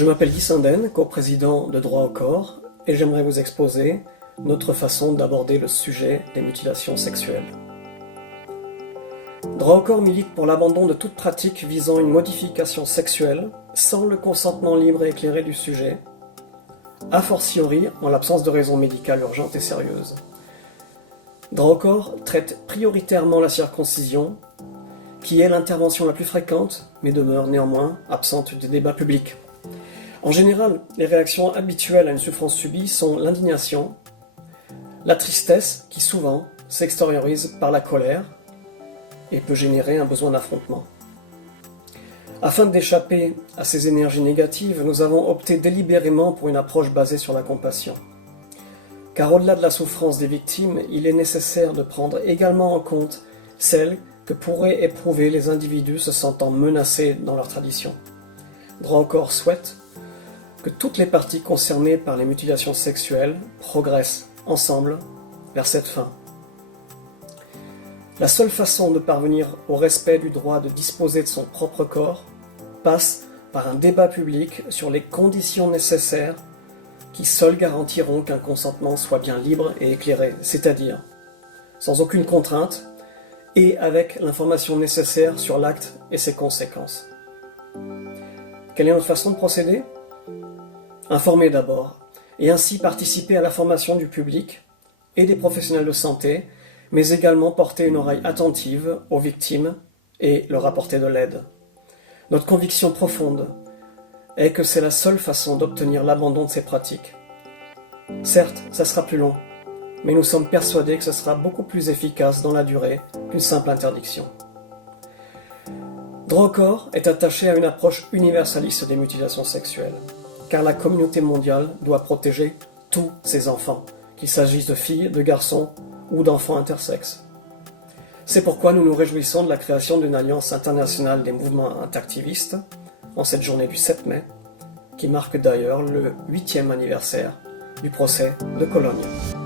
Je m'appelle Guy Sinden, co-président de Droit au corps, et j'aimerais vous exposer notre façon d'aborder le sujet des mutilations sexuelles. Droit au corps milite pour l'abandon de toute pratique visant une modification sexuelle sans le consentement libre et éclairé du sujet, a fortiori en l'absence de raisons médicales urgentes et sérieuses. Droit au corps traite prioritairement la circoncision, qui est l'intervention la plus fréquente, mais demeure néanmoins absente des débats publics. En général, les réactions habituelles à une souffrance subie sont l'indignation, la tristesse, qui souvent s'extériorise par la colère et peut générer un besoin d'affrontement. Afin d'échapper à ces énergies négatives, nous avons opté délibérément pour une approche basée sur la compassion. Car au-delà de la souffrance des victimes, il est nécessaire de prendre également en compte celle que pourraient éprouver les individus se sentant menacés dans leur tradition. Droit au corps souhaite que toutes les parties concernées par les mutilations sexuelles progressent ensemble vers cette fin. La seule façon de parvenir au respect du droit de disposer de son propre corps passe par un débat public sur les conditions nécessaires qui seules garantiront qu'un consentement soit bien libre et éclairé, c'est-à-dire sans aucune contrainte et avec l'information nécessaire sur l'acte et ses conséquences. Quelle est notre façon de procéder ? Informer d'abord, et ainsi participer à la formation du public et des professionnels de santé, mais également porter une oreille attentive aux victimes et leur apporter de l'aide. Notre conviction profonde est que c'est la seule façon d'obtenir l'abandon de ces pratiques. Certes, ça sera plus long, mais nous sommes persuadés que ce sera beaucoup plus efficace dans la durée qu'une simple interdiction. Droit au corps est attaché à une approche universaliste des mutilations sexuelles, car la communauté mondiale doit protéger tous ses enfants, qu'il s'agisse de filles, de garçons ou d'enfants intersexes. C'est pourquoi nous nous réjouissons de la création d'une alliance internationale des mouvements interactivistes en cette journée du 7 mai, qui marque d'ailleurs le 8e anniversaire du procès de Cologne.